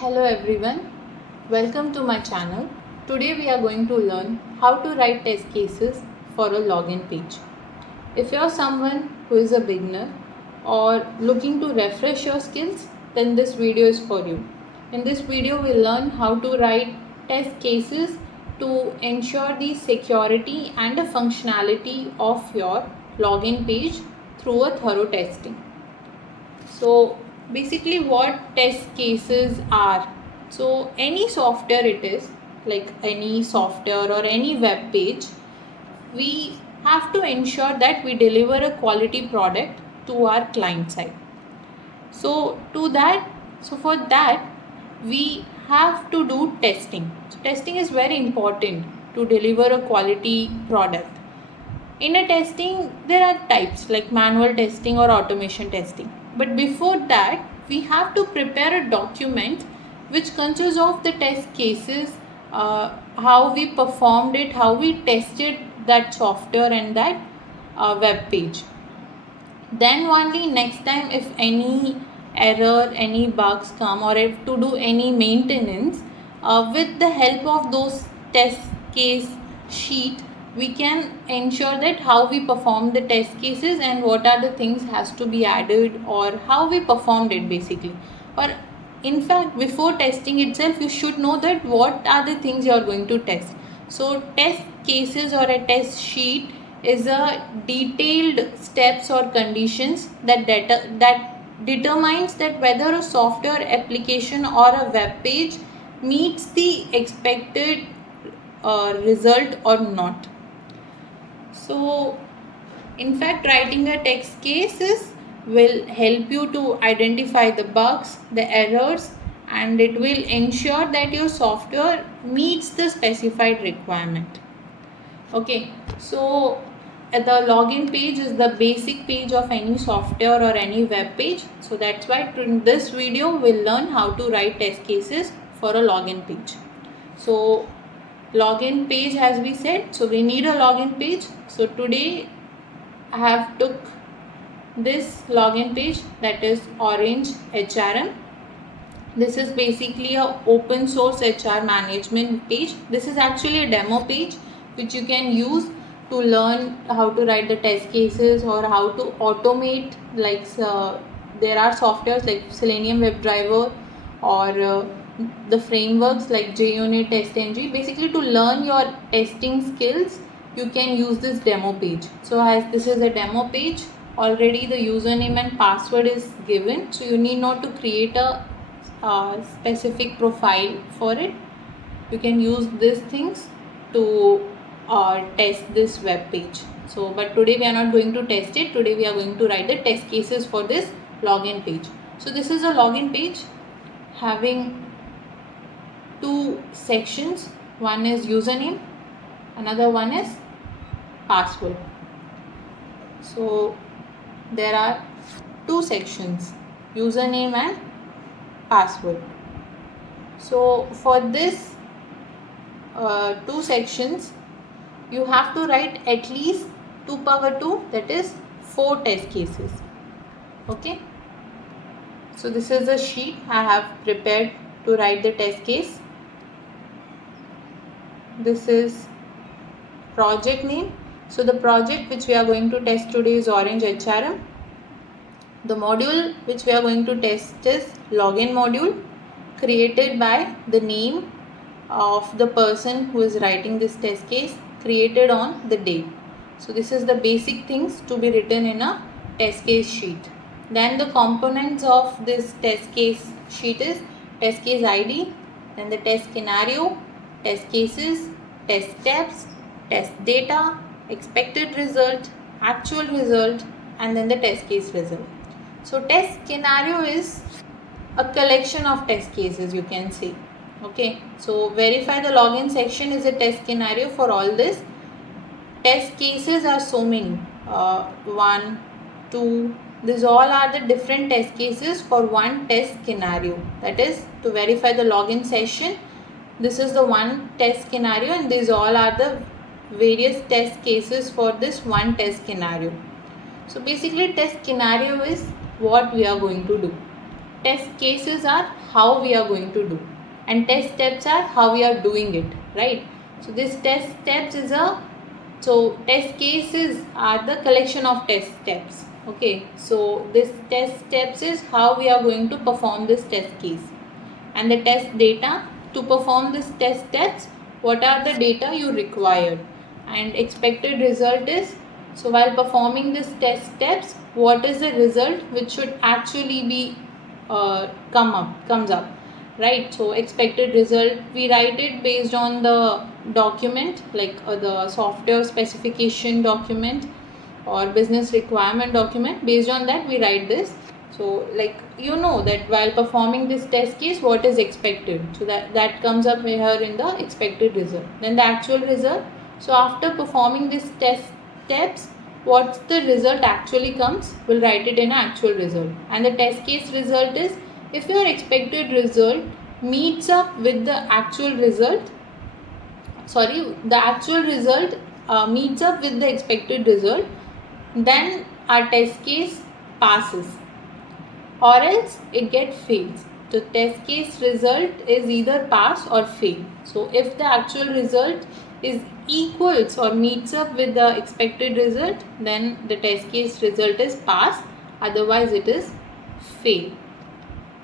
Hello everyone, welcome to my channel. Today we are going to learn how to write test cases for a login page. If you are someone who is a beginner or looking to refresh your skills, then this video is for you. In this video we'll learn how to write test cases to ensure the security and the functionality of your login page through a thorough testing. So basically what test cases are, so any software it is, like any software or any web page, we have to ensure that we deliver a quality product to our client side. So for that we have to do testing. So testing is very important to deliver a quality product. In a testing, there are types like manual testing or automation testing. But before that, we have to prepare a document which consists of the test cases, how we performed it, how we tested that software and that web page. Then only next time if any error, any bugs come, or if to do any maintenance, with the help of those test case sheet, we can ensure that how we perform the test cases and what are the things has to be added or how we performed it basically. Or in fact, before testing itself, you should know that what are the things you are going to test. So test cases or a test sheet is a detailed steps or conditions that determines that whether a software application or a web page meets the expected result or not. So in fact, writing a test cases will help you to identify the bugs, the errors, and it will ensure that your software meets the specified requirement. Okay, so the login page is the basic page of any software or any web page. So that's why in this video we'll learn how to write test cases for a login page. So login page, as we said, so we need a login page. So today I have took this login page, that is Orange HRM. This is basically a open source HR management page. This is actually a demo page which you can use to learn how to write the test cases or how to automate, like there are softwares like Selenium WebDriver or the frameworks like JUnit, TestNG. Basically to learn your testing skills, you can use this demo page. So as this is a demo page, already the username and password is given, so you need not to create a specific profile for it. You can use these things to test this web page. So but today we are not going to test it. Today we are going to write the test cases for this login page. So this is a login page having two sections. One is username, another one is password. So there are two sections, username and password. So for this two sections, you have to write at least 2 power 2, that is 4 test cases. Okay, so this is a sheet I have prepared to write the test case. This is project name. So the project which we are going to test today is Orange HRM. The module which we are going to test is login module, created by the name of the person who is writing this test case, created on the date. So this is the basic things to be written in a test case sheet. Then the components of this test case sheet is test case ID, then the test scenario, test cases, test steps, test data, expected result, actual result, and then the test case result. So test scenario is a collection of test cases, you can say. Okay, so verify the login section is a test scenario for all this. Test cases are so many, 1, 2, these all are the different test cases for one test scenario. That is to verify the login session. This is the one test scenario and these all are the various test cases for this one test scenario. So basically test scenario is what we are going to do. test cases are how we are going to do, and test steps are how we are doing it, right? So this test steps is test cases are the collection of test steps. Okay, so this test steps is how we are going to perform this test case, and the test data to perform this test steps, what are the data you required, and expected result is, so while performing this test steps, what is the result which should actually be comes up, right? So expected result, we write it based on the document, like the software specification document or business requirement document. Based on that we write this. So like that while performing this test case, what is expected, so that comes up here in the expected result. Then the actual result, so after performing this test steps, what's the result actually comes, we'll write it in actual result. And the test case result is, if your expected result meets up with the actual result, the actual result meets up with the expected result, then our test case passes, or else it gets fails. The test case result is either pass or fail. So if the actual result is equals or meets up with the expected result, then the test case result is pass, otherwise it is fail.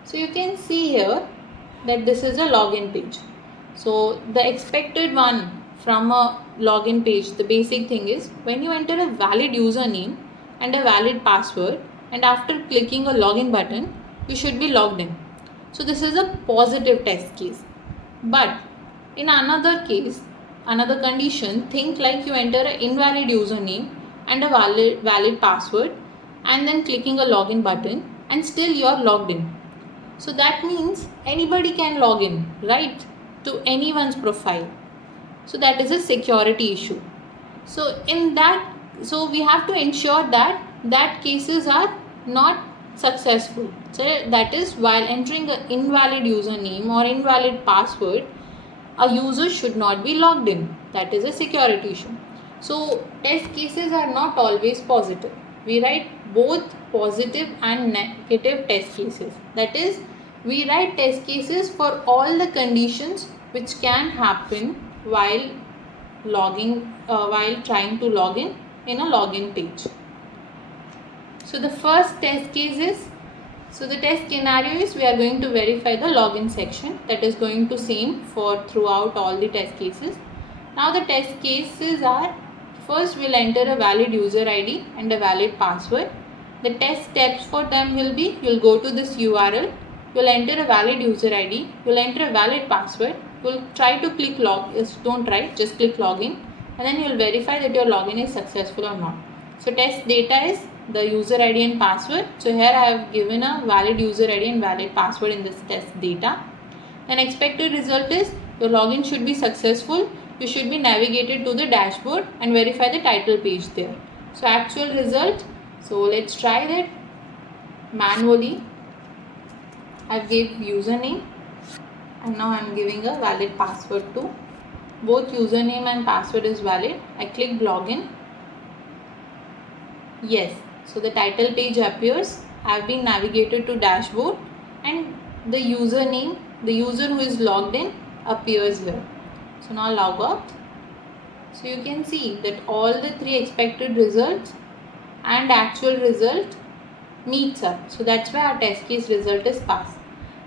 So you can see here that this is a login page. So the expected one from a login page, the basic thing is, when you enter a valid username and a valid password, and after clicking a login button, you should be logged in. So this is a positive test case. But in another case, another condition, think like you enter an invalid username and a valid password, and then clicking a login button, and still you are logged in. So that means anybody can log in, right, to anyone's profile. So that is a security issue. So we have to ensure that cases are not successful. So that is, while entering an invalid username or invalid password, a user should not be logged in. That is a security issue. So test cases are not always positive. We write both positive and negative test cases. That is, we write test cases for all the conditions which can happen while trying to log in a login page. So the first test case is, so the test scenario is, we are going to verify the login section. That is going to same for throughout all the test cases. Now the test cases are, first we'll enter a valid user ID and a valid password. The test steps for them will be, you'll go to this URL, you'll enter a valid user ID, you'll enter a valid password, you'll try to click don't try, just click login, and then you'll verify that your login is successful or not. So test data is the user ID and password. So here I have given a valid user ID and valid password in this test data. Then expected result is, your login should be successful. You should be navigated to the dashboard and verify the title page there. So actual result, so let's try that manually. I've gave username and now I'm giving a valid password too. Both username and password is valid. I click login. Yes, so the title page appears. I've been navigated to dashboard and the username, the user who is logged in, appears here. So now log out. So you can see that all the three expected results and actual result meets up. So that's why our test case result is passed.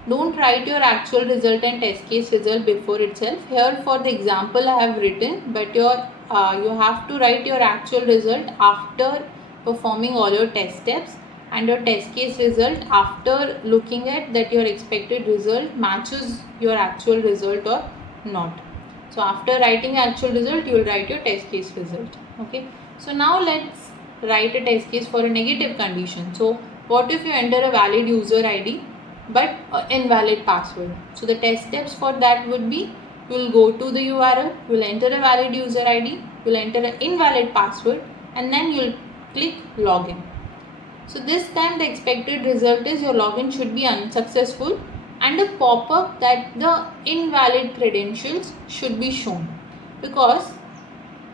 Don't write your actual result and test case result before itself. Here for the example I have written, but you have to write your actual result after performing all your test steps, and your test case result after looking at that your expected result matches your actual result or not. So after writing actual result, you will write your test case result. Okay. So now let's write a test case for a negative condition. So what if you enter a valid user ID but invalid password? So the test steps for that would be, you will go to the URL, you will enter a valid user ID, you will enter an invalid password, and then you will click login. So this time the expected result is, your login should be unsuccessful, and a pop-up that the invalid credentials should be shown, because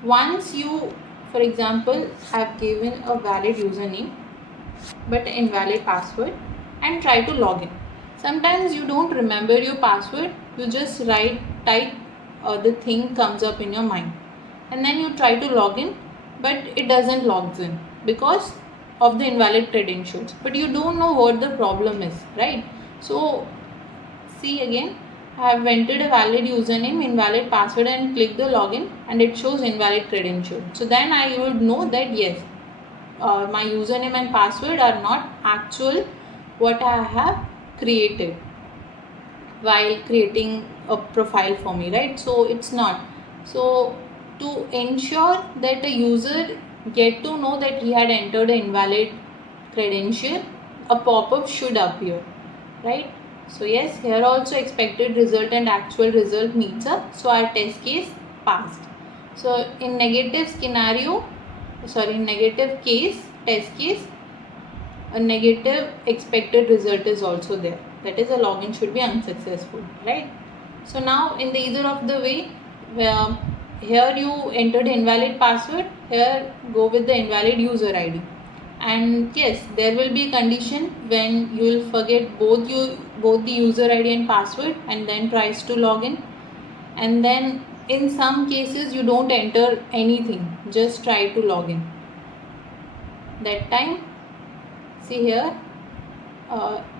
once you, for example, have given a valid username but invalid password and try to log in. Sometimes you don't remember your password, you just type the thing comes up in your mind, and then you try to log in, but it doesn't log in because of the invalid credentials, but you don't know what the problem is, right? So see again, I have entered a valid username, invalid password, and click the login, and it shows invalid credential. So then I would know that yes, my username and password are not actual what I have created while creating a profile for me, right? So it's not. So to ensure that the user get to know that he had entered an invalid credential, a pop-up should appear, right? So yes, here also expected result and actual result meets up, so our test case passed. So in negative case, test case, a negative expected result is also there, that is a login should be unsuccessful, right? So now in the either of the way, where here you entered invalid password, here go with the invalid user id, and yes, there will be a condition when you will forget both the user id and password and then tries to log in, and then in some cases you don't enter anything, just try to log in. That time, see here,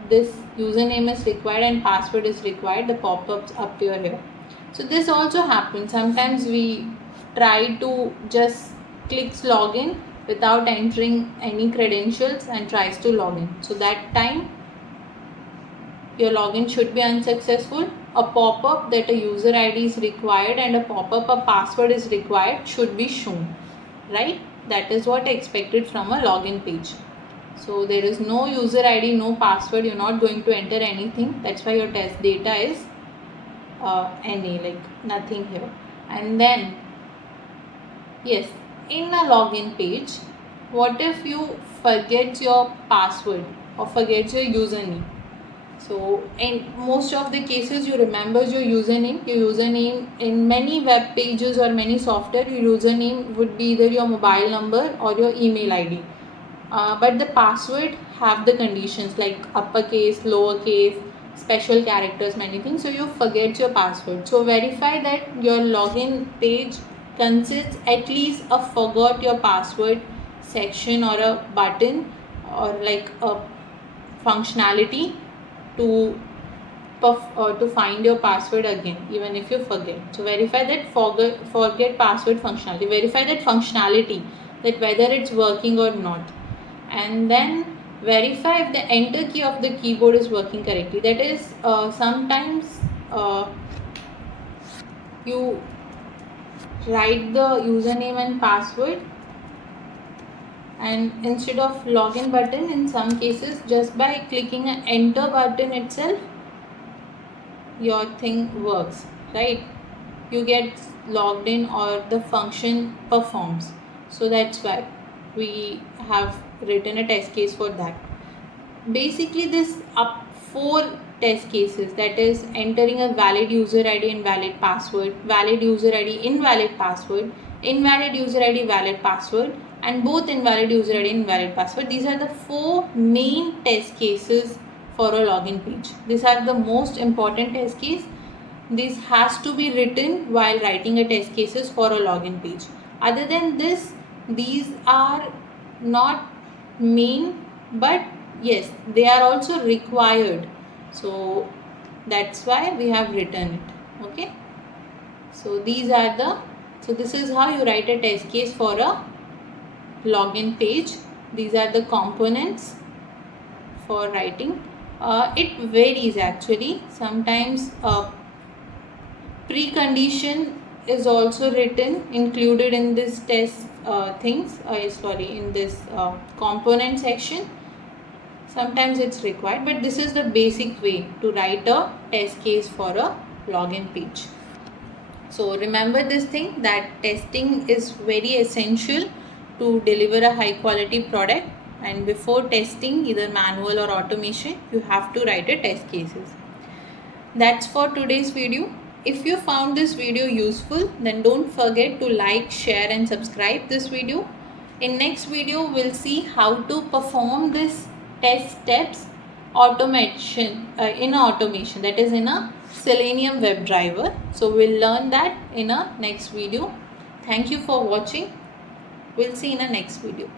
this username is required and password is required, the pop-ups appear here. So this also happens, sometimes we try to just clicks login without entering any credentials and tries to log in, so that time your login should be unsuccessful. A pop-up that a user id is required and a pop-up a password is required should be shown, right? That is what expected from a login page. So there is no user id, no password, you're not going to enter anything, that's why your test data is like nothing here. And then yes, in a login page, what if you forget your password or forget your username? So in most of the cases you remember your username in many web pages or many software, your username would be either your mobile number or your email id. But the password have the conditions like uppercase, lowercase, special characters, many things, so you forget your password. So verify that your login page consists at least a forgot your password section or a button or like a functionality to to find your password again even if you forget. So verify that forget password functionality, verify that functionality, that whether it's working or not, and then verify if the enter key of the keyboard is working correctly. That is sometimes you write the username and password, and instead of login button, in some cases just by clicking an enter button itself your thing works, right? You get logged in or the function performs. So that's why we have written a test case for that. Basically this up 4 test cases, that is entering a valid user id and valid password, valid user id invalid password, invalid user id valid password, and both invalid user id and invalid password. These are the 4 main test cases for a login page. These are the most important test case. This has to be written while writing a test cases for a login page. Other than this, these are not main, but yes, they are also required. So that's why we have written it. Okay. So these are this is how you write a test case for a login page. These are the components for writing. It varies actually. Sometimes precondition is also written included in this test in this component section. Sometimes it's required, but this is the basic way to write a test case for a login page. So remember this thing, that testing is very essential to deliver a high quality product, and before testing either manual or automation, you have to write a test cases. That's for today's video. If you found this video useful, then don't forget to like, share and subscribe this video. In next video, we'll see how to perform this test steps automation, that is in a Selenium WebDriver. So we'll learn that in a next video. Thank you for watching. We'll see in a next video.